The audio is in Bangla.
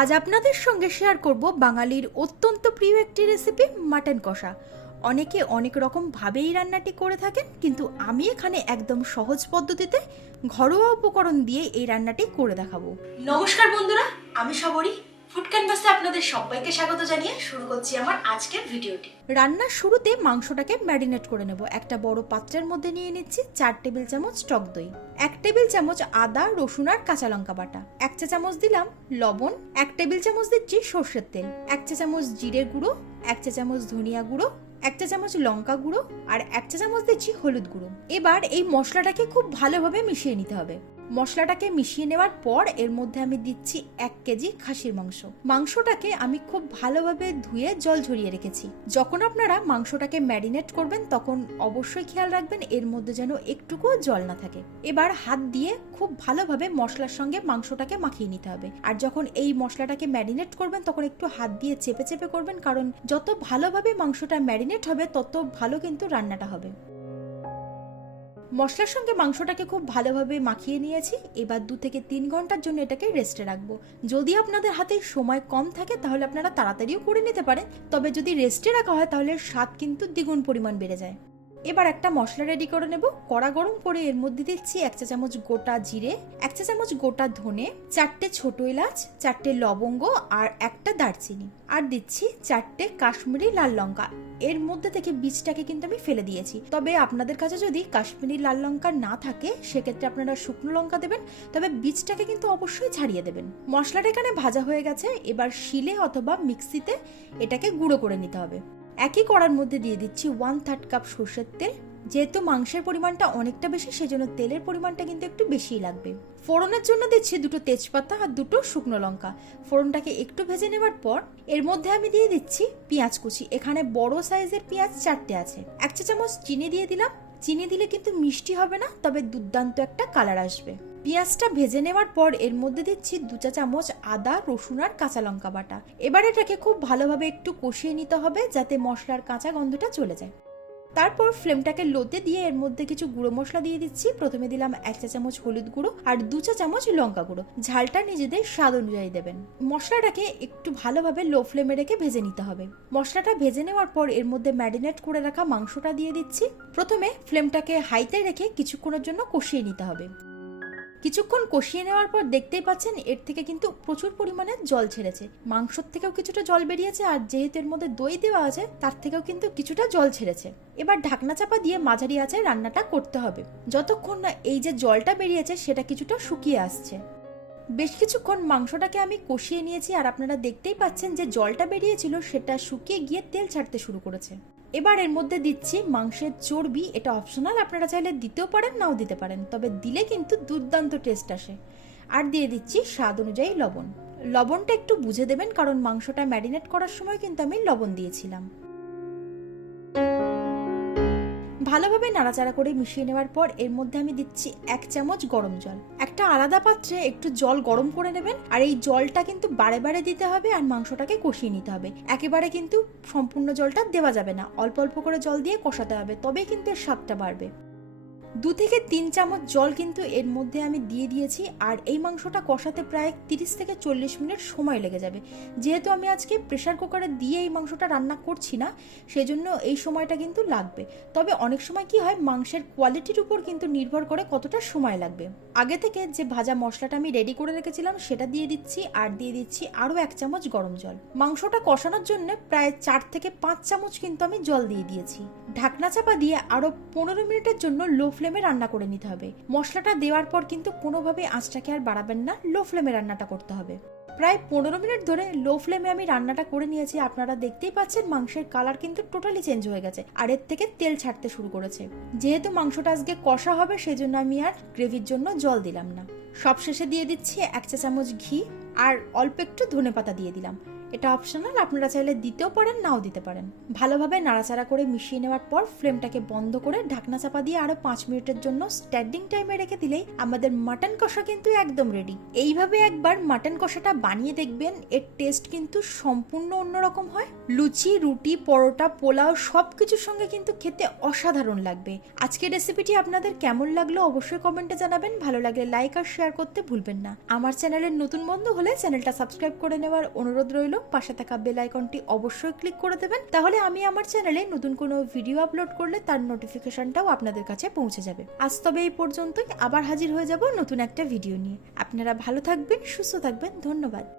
আজ আপনাদের সঙ্গে শেয়ার করব বাঙালির অত্যন্ত প্রিয় একটি রেসিপি মাটন কষা। অনেকে অনেক রকম ভাবে এই রান্নাটি করে থাকেন, কিন্তু আমি এখানে একদম সহজ পদ্ধতিতে ঘরোয়া উপকরণ দিয়ে এই রান্নাটি করে দেখাবো। নমস্কার বন্ধুরা, আমি সাবরী ফুড ক্যানভাসে আপনাদের সবাইকে স্বাগত জানিয়ে শুরু করছি আমার আজকের ভিডিওটি। রান্নার শুরুতে মাংসটাকে ম্যারিনেট করে নেব। একটা বড় পাত্রের মধ্যে নিয়ে নিচ্ছি 4 টেবিল চামচ টক দই, 1 টেবিল চামচ আদা রসুন আর কাঁচা লঙ্কা বাটা, 1 চা চামচ দিলাম লবণ, 1 টেবিল চামচ দিচ্ছি সর্ষের তেল, 1 চা চামচ জিরের গুঁড়ো, 1 চা চামচ ধনিয়া গুঁড়ো, 1 চা চামচ লঙ্কা গুঁড়ো আর 1 চা চামচ দিচ্ছি হলুদ গুঁড়ো। এবার এই মশলাটাকে খুব ভালোভাবে মিশিয়ে নিতে হবে। মশলাটাকে মিশিয়ে নেওয়ার পর এর মধ্যে আমি দিচ্ছি 1 কেজি খাসির মাংস। মাংসটাকে আমি খুব ভালোভাবে ধুয়ে জল ঝরিয়ে রেখেছি। যখন আপনারা মাংসটাকে ম্যারিনেট করবেন তখন অবশ্যই খেয়াল রাখবেন এর মধ্যে যেন একটুকুও জল না থাকে। এবার হাত দিয়ে খুব ভালোভাবে মশলার সঙ্গে মাংসটাকে মাখিয়ে নিতে হবে। আর যখন এই মশলাটাকে ম্যারিনেট করবেন তখন একটু হাত দিয়ে চেপে চেপে করবেন, কারণ যত ভালোভাবে মাংসটা ম্যারিনেট হবে তত ভালো কিন্তু রান্নাটা হবে। মশলার সঙ্গে মাংসটাকে খুব ভালোভাবে মাখিয়ে নিয়েছি। এবার 2 থেকে 3 ঘন্টার জন্য এটাকে রেস্টে রাখবো। যদি আপনাদের হাতে সময় কম থাকে তাহলে আপনারা তাড়াতাড়িও করে নিতে পারেন, তবে যদি রেস্টে রাখা হয় তাহলে স্বাদ কিন্তু দ্বিগুণ পরিমাণ বেড়ে যায়। এবার একটা মশলা রেডি করে নেব। কড়া গরম করে এর মধ্যে দিচ্ছি 1 চা চামচ গোটা জিরে, 1 চা চামচ গোটা ধনে, 4টে ছোট এলাচ, 4টে লবঙ্গ আর একটা দারচিনি, আর দিচ্ছি 4টে কাশ্মীরি লাল লঙ্কা। এর মধ্যে থেকে বীজটাকে কিন্তু আমি ফেলে দিয়েছি, তবে আপনাদের কাছে যদি কাশ্মীরি লাল লঙ্কা না থাকে সেক্ষেত্রে আপনারা শুকনো লঙ্কা দেবেন, তবে বীজটাকে কিন্তু অবশ্যই ছাড়িয়ে দেবেন। মশলাটা এখানে ভাজা হয়ে গেছে। এবার শিলে অথবা মিক্সিতে এটাকে গুঁড়ো করে নিতে হবে। একই কড়ার মধ্যে দিয়ে দিচ্ছি 1/3 কাপ সর্ষের তেল। যেহেতু মাংসের পরিমাণটা অনেকটা বেশি সেজন্য তেলের পরিমাণটা কিন্তু একটু বেশিই লাগবে। ফোড়নের জন্য দিচ্ছি 2টো তেজপাতা আর 2টো শুকনো লঙ্কা। ফোড়নটাকে একটু ভেজে নেবার পর এর মধ্যে আমি দিয়ে দিচ্ছি পেঁয়াজ কুচি। এখানে বড় সাইজের পেঁয়াজ 4টে আছে। 1 চা চামচ চিনি দিয়ে দিলাম। চিনি দিলে কিন্তু মিষ্টি হবে না, তবে দুর্দান্ত একটা কালার আসবে। পেঁয়াজটা ভেজে নেওয়ার পর এর মধ্যে দিচ্ছি 2 চা চামচ আদা রসুন আর কাঁচা লঙ্কা বাটা। এবার এটাকে খুব ভালোভাবে একটু কষিয়ে নিতে হবে যাতে মশলার কাঁচা গন্ধটা চলে যায়। তারপর ফ্লেমটাকে লোতে দিয়ে এর মধ্যে কিছু গুঁড়ো মশলা দিয়ে দিচ্ছি। প্রথমে দিলাম 1 চা চামচ হলুদ গুঁড়ো আর 2 চা চামচ লঙ্কা গুঁড়ো। ঝালটা নিজেদের স্বাদ অনুযায়ী দেবেন। মশলাটাকে একটু ভালোভাবে লো ফ্লেমে রেখে ভেজে নিতে হবে। মশলাটা ভেজে নেওয়ার পর এর মধ্যে ম্যারিনেট করে রাখা মাংসটা দিয়ে দিচ্ছি। প্রথমে ফ্লেমটাকে হাইতে রেখে কিছুক্ষণের জন্য কষিয়ে নিতে হবে। কিছুক্ষণ কষিয়ে নেওয়ার পর দেখতেই পাচ্ছেন এর থেকে কিন্তু প্রচুর পরিমাণে জল ছেড়েছে। মাংসর থেকেও কিছুটা জল বেরিয়েছে, আর যেহেতু এর মধ্যে দই দেওয়া আছে তার থেকেও কিন্তু কিছুটা জল ছেড়েছে। এবার ঢাকনা চাপা দিয়ে মাঝারি আঁচে রান্নাটা করতে হবে যতক্ষণ না এই যে জলটা বেরিয়েছে সেটা কিছুটা শুকিয়ে আসছে। বেশ কিছুক্ষণ মাংসটাকে আমি কষিয়ে নিয়েছি, আর আপনারা দেখতেই পাচ্ছেন যে জলটা বেরিয়েছিল সেটা শুকিয়ে গিয়ে তেল ছাড়তে শুরু করেছে। এবার এর মধ্যে দিচ্ছি মাংসের চর্বি। এটা অপশনাল, আপনারা চাইলে দিতেও পারেন নাও দিতে পারেন, তবে দিলে কিন্তু দুর্দান্ত টেস্ট আসে। আর দিয়ে দিচ্ছি স্বাদ অনুযায়ী লবণ। লবণটা একটু বুঝে দেবেন, কারণ মাংসটা ম্যারিনেট করার সময় কিন্তু আমি লবণ দিয়েছিলাম। ভালোভাবে নাড়াচাড়া করে মিশিয়ে নেওয়ার পর এর মধ্যে আমি দিচ্ছি 1 চামচ গরম জল। একটা আলাদা পাত্রে একটু জল গরম করে নেবেন, আর এই জলটা কিন্তু বারে বারে দিতে হবে আর মাংসটাকে কষিয়ে নিতে হবে। একেবারে কিন্তু সম্পূর্ণ জলটা দেওয়া যাবে না, অল্প অল্প করে জল দিয়ে কষাতে হবে, তবেই কিন্তু এর স্বাদটা বাড়বে। 2 থেকে 3 চামচ জল কিন্তু এর মধ্যে আমি দিয়ে দিয়েছি, আর এই মাংসটা কষাতে প্রায় 30 থেকে 40 মিনিট সময় লেগে যাবে। যেহেতু আমি আজকে প্রেসার কুকারে দিয়ে এই মাংসটা রান্না করছি না, সেজন্য এই সময়টা কিন্তু লাগবে। তবে অনেক সময় কি হয়, মাংসের কোয়ালিটির উপর কিন্তু নির্ভর করে কতটা সময় লাগবে। আগে থেকে যে ভাজা মশলাটা আমি রেডি করে রেখেছিলাম সেটা দিয়ে দিচ্ছি, আর দিয়ে দিচ্ছি আরও 1 চামচ গরম জল। মাংসটা কষানোর জন্য প্রায় 4 থেকে 5 চামচ কিন্তু আমি জল দিয়ে দিয়েছি। ঢাকনা চাপা দিয়ে আরও 15 মিনিটের জন্য লো ফ্লেমে রান্না করে নিতে হবে। মশলাটা দেওয়ার পর কিন্তু কোনোভাবে আঁচটাকে আর বাড়াবেন না, লো ফ্লেমে রান্নাটা করতে হবে। প্রায় 15 মিনিট ধরে লো ফ্লেমে আমি রান্নাটা করে নিয়েছি। আপনারা দেখতেই পাচ্ছেন মাংসের কালার কিন্তু টোটালি চেঞ্জ হয়ে গেছে, আর এর থেকে তেল ছাড়তে শুরু করেছে। যেহেতু মাংসটা আজকে কষা হবে সেজন্য আমি আর গ্রেভির জন্য জল দিলাম না। সবশেষে দিয়ে দিচ্ছি 1 চা চামচ ঘি আর অল্প একটু ধনেপাতা দিয়ে দিলাম। এটা অপশনাল, আপনারা চাইলে দিতেও পারেন নাও দিতে পারেন। ভালোভাবে নাড়াচাড়া করে মিশিয়ে নেওয়ার পর ফ্লেমটাকে বন্ধ করে ঢাকনা চাপা দিয়ে আরো 5 মিনিটের জন্য স্ট্যান্ডিং টাইমে রেখে দিলেই আমাদের মাটন কষা কিন্তু একদম রেডি। এইভাবে একবার মাটন কষাটা বানিয়ে দেখবেন, এর টেস্ট কিন্তু সম্পূর্ণ অন্যরকম হয়। লুচি, রুটি, পরোটা, পোলাও সবকিছুর সঙ্গে কিন্তু খেতে অসাধারণ লাগবে। আজকের রেসিপিটি আপনাদের কেমন লাগলো অবশ্যই কমেন্টে জানাবেন। ভালো লাগলে লাইক আর শেয়ার করতে ভুলবেন না। আমার চ্যানেলের নতুন বন্ধু হলে চ্যানেলটা সাবস্ক্রাইব করে নেওয়ার অনুরোধ রইল। পাশে থাকা বেল আইকনটি অবশ্যই ক্লিক করে দেবেন, তাহলে আমি আমার চ্যানেলে নতুন কোনো ভিডিও আপলোড করলে তার নোটিফিকেশনটাও আপনাদের কাছে পৌঁছে যাবে। আজ তবে এই পর্যন্তই, আবার হাজির হয়ে যাব নতুন একটা ভিডিও নিয়ে। আপনারা ভালো থাকবেন, সুস্থ থাকবেন, ধন্যবাদ।